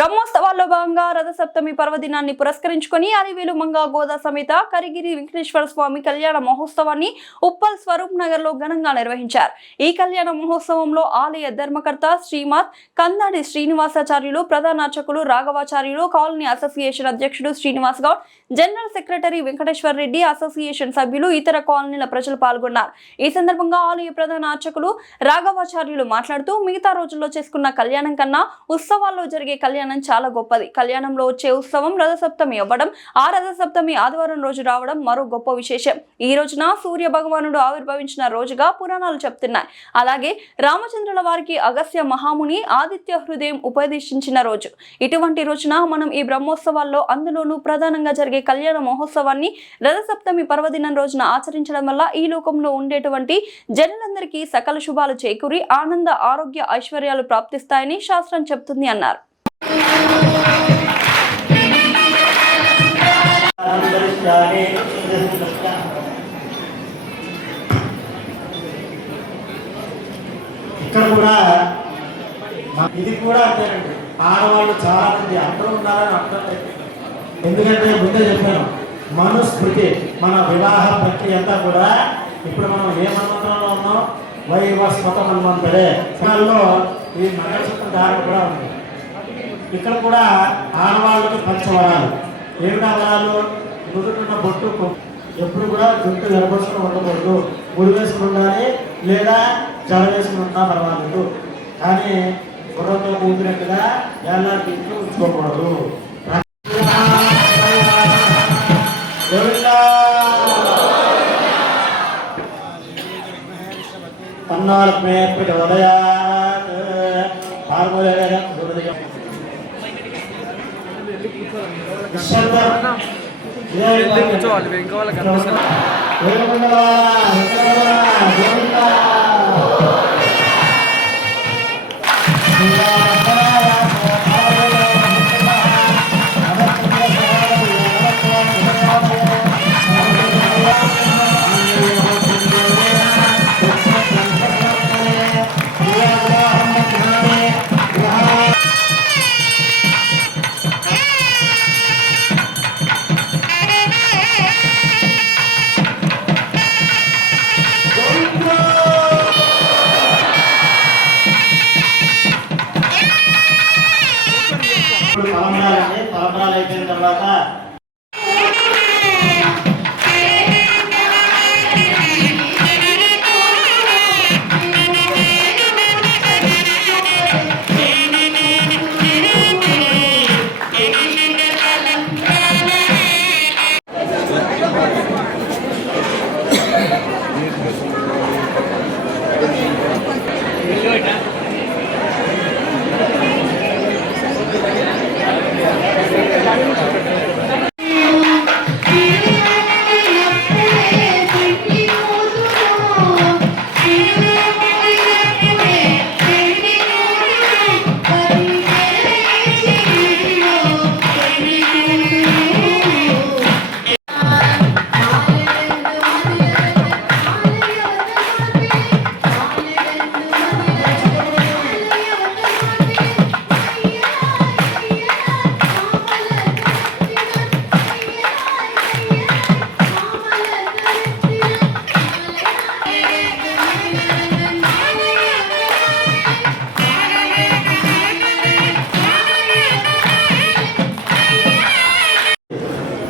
బ్రహ్మోత్సవాల్లో భాగంగా రథసప్తమి పర్వదినాన్ని పురస్కరించుకొని అలివేలు మంగా గోదా సమేత కరిగిరి వెంకటేశ్వర స్వామి కళ్యాణ మహోత్సవాన్ని ఉప్పల్ స్వరూప్ నగర్ లో ఘనంగా నిర్వహించారు. ఈ కళ్యాణ మహోత్సవంలో ఆలయ ధర్మకర్త శ్రీమాత్ కందాడి శ్రీనివాసాచార్యులు, ప్రధాన అర్చకులు రాఘవాచార్యులు, కాలనీ అసోసియేషన్ అధ్యక్షుడు Srinivas Goud, general secretary Venkateswara Reddy, association సభ్యులు, ఇతర కాలనీల ప్రజలు పాల్గొన్నారు. ఈ సందర్భంగా ఆలయ ప్రధాన అర్చకులు రాఘవాచార్యులు మాట్లాడుతూ, మిగతా రోజుల్లో చేసుకున్న కళ్యాణం కన్నా ఉత్సవాల్లో జరిగే కళ్యాణం చాలా గొప్పది. కళ్యాణంలో వచ్చే ఉత్సవం రథసప్తమి అవ్వడం, ఆ రథసప్తమి ఆదివారం రోజు రావడం మరో గొప్ప విశేషం. ఈ రోజున సూర్య భగవానుడు ఆవిర్భవించిన రోజుగా పురాణాలు చెప్తున్నాయి. అలాగే రామచంద్రుల వారికి అగస్త్య మహాముని ఆదిత్య హృదయం ఉపదేశించిన రోజు. ఇటువంటి రోజున మనం ఈ బ్రహ్మోత్సవాల్లో, అందులోనూ ప్రధానంగా జరిగే కళ్యాణ మహోత్సవాన్ని రథసప్తమి పర్వదినం రోజున ఆచరించడం వల్ల ఈ లోకంలో ఉండేటువంటి జనులందరికీ సకల శుభాలు చేకూరి ఆనంద, ఆరోగ్య, ఐశ్వర్యాలు ప్రాప్తిస్తాయని శాస్త్రం చెప్తుంది అన్నారు. ఇక్కడ కూడా ఇది కూడా అంతేనండి. ఆడవాళ్ళు చాలా మంది అందరూ ఉన్నారని అర్థం లేదు. ఎందుకంటే ముందే చెప్పాను, మనుస్మృతి మన వివాహ ప్రక్రియ అంతా కూడా ఇప్పుడు మనం ఏ మన్వంతరంలో ఉన్నాం, వైవస్వత మన్వంతరే దానిలో ఈ మంగళసూత్ర ధారణ కూడా ఉంది. ఇక్కడ కూడా ఆడవాళ్ళకి పంచవరాలు. ఏమిటా వరాలు? నుదుటిన్న బొట్టు ఎప్పుడు కూడా జుట్టు ఎరబోసుకుని ఉండకూడదు, ముడి వేసుకుని ఉండాలి, లేదా జడ వేసుకుని ఉన్నా పర్వాలేదు, కానీ గుర్రంతో కూతున్నట్టుగా ఏళ్ళకి ఇంట్లో ఉంచుకోకూడదు. పన్నాలకు మేర్పిట ఉదయా తలంబరాలు అయిపోయిన తర్వాత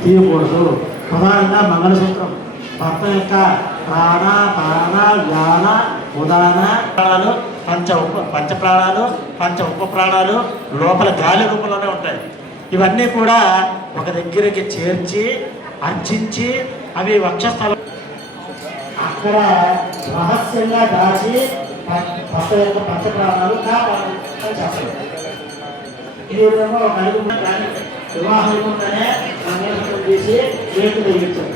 తీయకూడదు. ప్రధానంగా మంగళసూత్రం భర్త యొక్క ప్రాణ, పాన, జ్ఞాన, ఉదాన ప్రాణాలు, పంచప్రాణాలు, పంచ ఉప ప్రాణాలు లోపల గాలి రూపంలోనే ఉంటాయి. ఇవన్నీ కూడా ఒక దగ్గరికి చేర్చి అర్చించి అవి వక్షస్థలం అక్కడ రహస్యంగా దాచి భర్త యొక్క పంచప్రాణాలు కాపాడు చేస్తారు. ఇది ఒక ఐదు వివాహం ఉంటేనే మంగళసూత్రం తీసి చేతులు తెగించారు.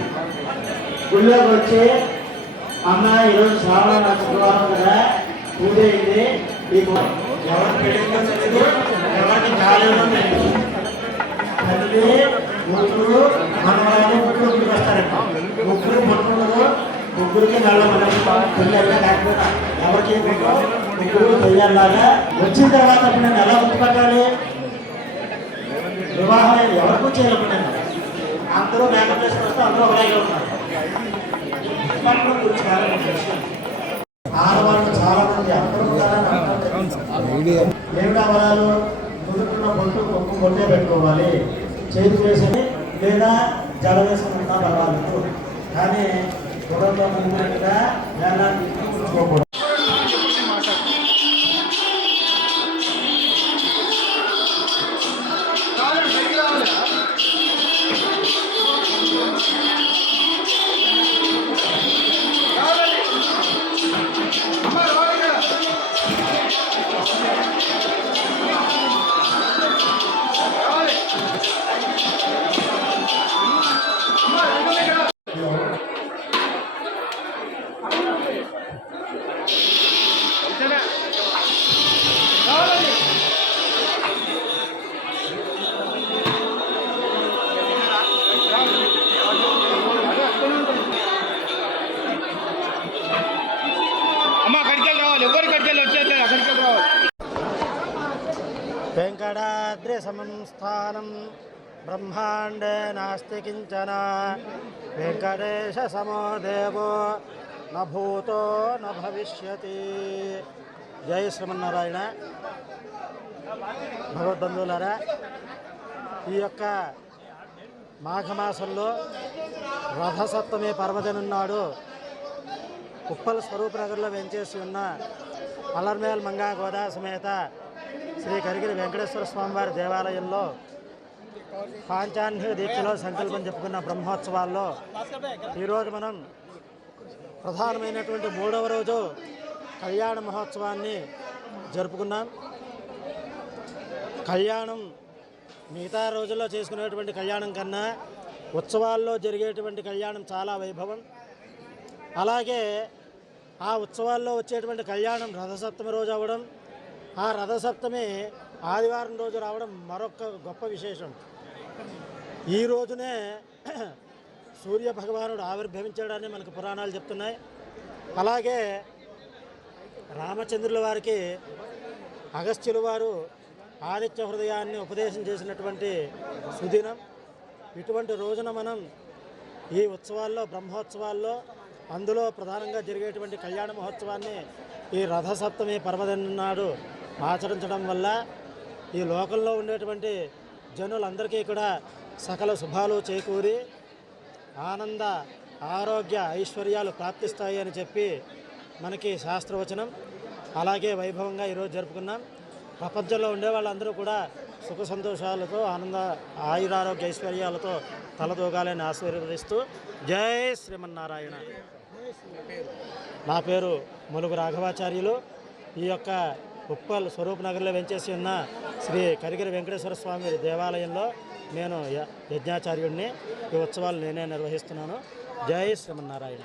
గుళ్ళోకి వచ్చి అమ్మ ఈరోజు శ్రావణ శుక్రవారం కదా, పూజ అయింది, మీకు ఎవరికి పెళ్ళిందో తెలియదు, ఎవరికి కాలేదో తెలియదు, తల్లి ముగ్గురు మనవాళ్ళు ముగ్గురు వస్తారంట. ముగ్గురు మొట్టమొదలు ముగ్గురికి నల్ల పెళ్ళి అయితే కాకపోతే ఎవరికి ముగ్గురు తెలియాలాగా వచ్చిన తర్వాత నేను ఎలా గుర్తుపట్టాలి? వివాహం ఎవరికూ చేయలేకుండా అందరూ మేకప్ చేసుకుని వస్తే అందరూ ఒకలాగే ఉన్నారు. ఇస్లాంలో గురించి చాలా మంది విషయం. ఆడవాళ్ళు చాలా మంది అందరూ ఏమిటి అవరాలు కుదురుకున్న బొట్టు కొక్కు బొట్టే పెట్టుకోవాలి, చేతి వేసుకుని లేదా జడ వేసుకున్నా పర్వాలేదు, కానీ కుటుంబంలో ముందుగా వేలాన్ని తీసుకోకూడదు. అమ్మ అక్కడికి రావాలి, ఎవరు కడికెళ్ళి వచ్చేది అక్కడికి రావాలి. వెంకటాద్రి సమం స్థానం బ్రహ్మాండే నాస్తి కించన వెంకటేశ సమో దేవో న భూతో న భవిష్యతి. జై శ్రీమన్నారాయణ. భగవద్బంధువులారా, ఈ యొక్క మాఘమాసంలో రథసప్తమి పర్వదినం నాడు ఉప్పల్ స్వరూప్ నగర్లో వెంచేసి ఉన్న అలర్మేల్ మంగా గోదా సమేత శ్రీ కరిగిరి వెంకటేశ్వర స్వామివారి దేవాలయంలో పాంచాన్య దీక్షలో సంకల్పం చెప్పుకున్న బ్రహ్మోత్సవాల్లో ఈరోజు మనం ప్రధానమైనటువంటి 3వ రోజు కళ్యాణ మహోత్సవాన్ని జరుపుకున్నాం. కళ్యాణం మిగతా రోజుల్లో చేసుకునేటువంటి కళ్యాణం కన్నా ఉత్సవాల్లో జరిగేటువంటి కళ్యాణం చాలా వైభవం. అలాగే ఆ ఉత్సవాల్లో వచ్చేటువంటి కళ్యాణం రథసప్తమి రోజు అవ్వడం, ఆ రథసప్తమి ఆదివారం రోజు రావడం మరొక గొప్ప విశేషం. ఈ రోజునే సూర్య భగవానుడు ఆవిర్భవించాడని మనకు పురాణాలు చెప్తున్నాయి. అలాగే రామచంద్రుల వారికి అగస్త్యుల వారు ఆదిత్య హృదయాన్ని ఉపదేశం చేసినటువంటి సుదినం. ఇటువంటి రోజున మనం ఈ ఉత్సవాల్లో బ్రహ్మోత్సవాల్లో అందులో ప్రధానంగా జరిగేటువంటి కళ్యాణ మహోత్సవాన్ని ఈ రథసప్తమి పర్వదినం నాడు ఆచరించడం వల్ల ఈ లోకంలో ఉండేటువంటి జనులందరికీ కూడా సకల శుభాలు చేకూరి ఆనంద ఆరోగ్య ఐశ్వర్యాలు ప్రాప్తిస్తాయి అని చెప్పి మనకి శాస్త్రవచనం. అలాగే వైభవంగా ఈరోజు జరుపుకున్నాం. ప్రపంచంలో ఉండే వాళ్ళందరూ కూడా సుఖ సంతోషాలతో ఆనంద ఆయురారోగ్య ఐశ్వర్యాలతో తలదూగాలని ఆశీర్వదిస్తూ జై శ్రీమన్నారాయణ. నా పేరు ములుగు రాఘవాచార్యులు. ఈ యొక్క ఉప్పల్ స్వరూప్ నగర్లో వెంచేసి ఉన్న శ్రీ కరిగిరి వెంకటేశ్వర స్వామి దేవాలయంలో నేను యజ్ఞాచార్యుడిని. ఈ ఉత్సవాలు నేనే నిర్వహిస్తున్నాను. జై శ్రీమన్నారాయణ.